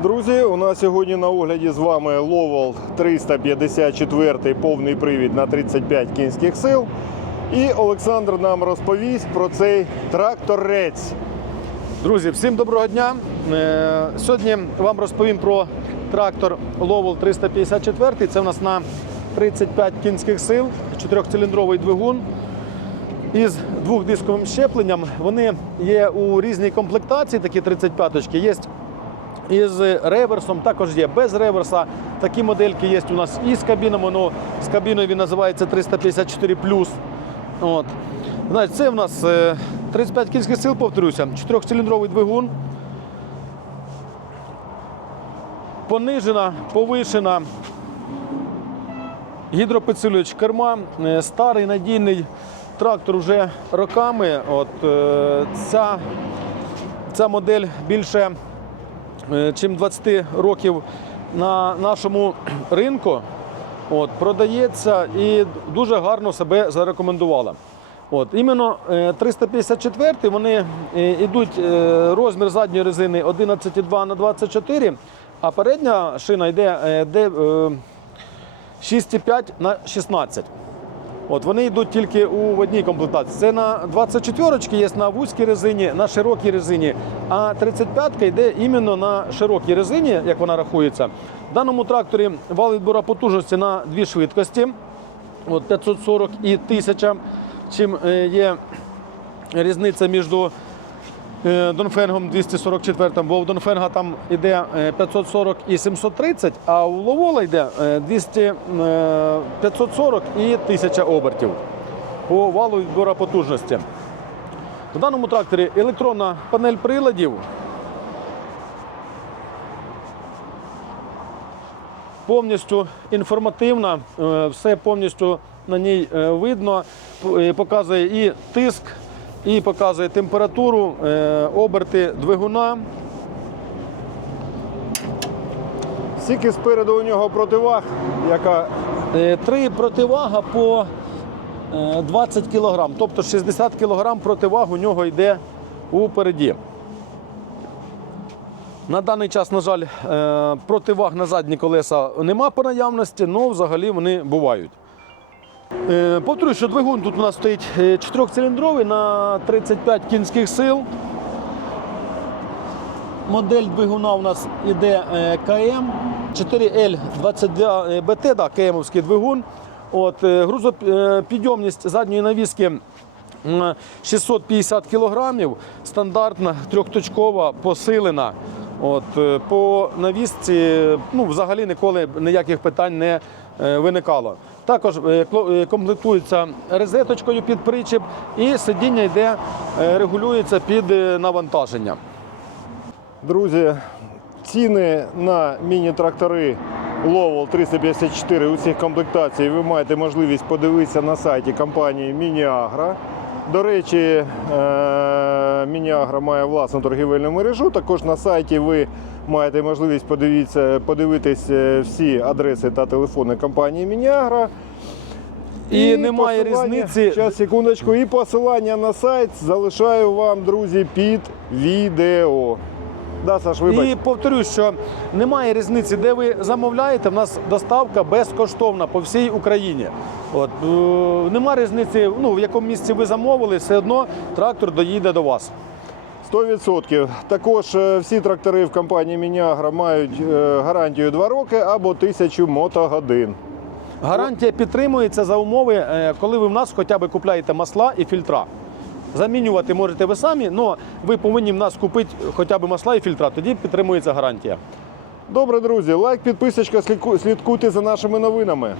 Друзі, у нас сьогодні на огляді з вами Lowell 354 повний привід на 35 кінських сил. І Олександр нам розповість про цей тракторець. Друзі, всім доброго дня. Е, Сьогодні вам розповім про трактор Lowell 354. Це в нас на 35 кінських сил, чотирьохциліндровий двигун із двохдисковим щепленням. Вони є у різній комплектації, такі 35-очки. Є із реверсом, також є без реверса. Такі модельки є у нас і з кабінами, але з кабіною він називається 354 От. Значить, це в нас е, 35 кінських сил, повторюся, чотирьохциліндровий двигун. Понижена, повишена гідропідсилювач керма, Е, старий надійний трактор вже роками. От, е, ця, ця модель більше е, чим 20 років на нашому ринку. От, продається і дуже гарно себе зарекомендувала. От, іменно е, 354 вони е, йдуть е, розмір задньої резини 11,2 на 24, а передня шина йде е, де, е, 6,5 на 16. От вони йдуть тільки у одній комплектації. Це на 24 є на вузькій резині, на широкій резині, а 35-ка йде іменно на широкій резині, як вона рахується. В даному тракторі вал відбора потужності на дві швидкості. От 540 і 1000. Чим е, є різниця між Донфенгом 244, бо у Донфенга там йде е, 540 і 730, а у Ловола йде е, 200, е, 540 і 1000 обертів по валу відбору потужності. В даному тракторі електронна панель приладів. Повністю інформативна, е, все повністю на ній е, видно, е, показує і тиск, і показує температуру, е, оберти двигуна. Скільки спереду у нього противаг, яка Е, Три противага по е, 20 кг, тобто 60 кг противаг у нього йде упереді. На даний час, на жаль, е, противаг на задні колеса нема по наявності, але взагалі вони бувають. Е, Повторюю, що двигун тут у нас стоїть е, чотирьохциліндровий на 35 кінських сил. Модель двигуна у нас іде е, КМ 4L22 БТ, да, КМовський двигун. От, е, грузопідйомність задньої навіски 650 кг, стандартна, трьохточкова, посилена. От, е, по навісці ну, взагалі ніколи ніяких питань не е, виникало. Також е, комплектується розеточкою під причіп і сидіння йде, регулюється під навантаження. Друзі, ціни на міні-трактори Lowell 354 у цих комплектацій ви маєте можливість подивитися на сайті компанії Мініагра. До речі, е, Мініагра має власну торгівельну мережу. Також на сайті ви маєте можливість подивитися, подивитись е, всі адреси та телефони компанії Мініагра. І немає посилання- різниці. Зараз, секундочку. І посилання на сайт залишаю вам, друзі, під відео. Да, Саш, вибач. І повторюю, що немає різниці, де ви замовляєте. В нас доставка безкоштовна по всій Україні. От е, немає різниці, ну в якому місці ви замовили, все одно трактор доїде до вас. 100%. Також е, всі трактори в компанії Мініагра мають е, гарантію 2 роки або 1000 мотогодин. Гарантія підтримується за умови, е, коли ви в нас хоча б купляєте масла і фільтра. Замінювати можете ви самі, але ви повинні в нас купити хоча б масла і фільтра, тоді підтримується гарантія. Добре, друзі, лайк, підписочка, слідку- слідкуйте за нашими новинами.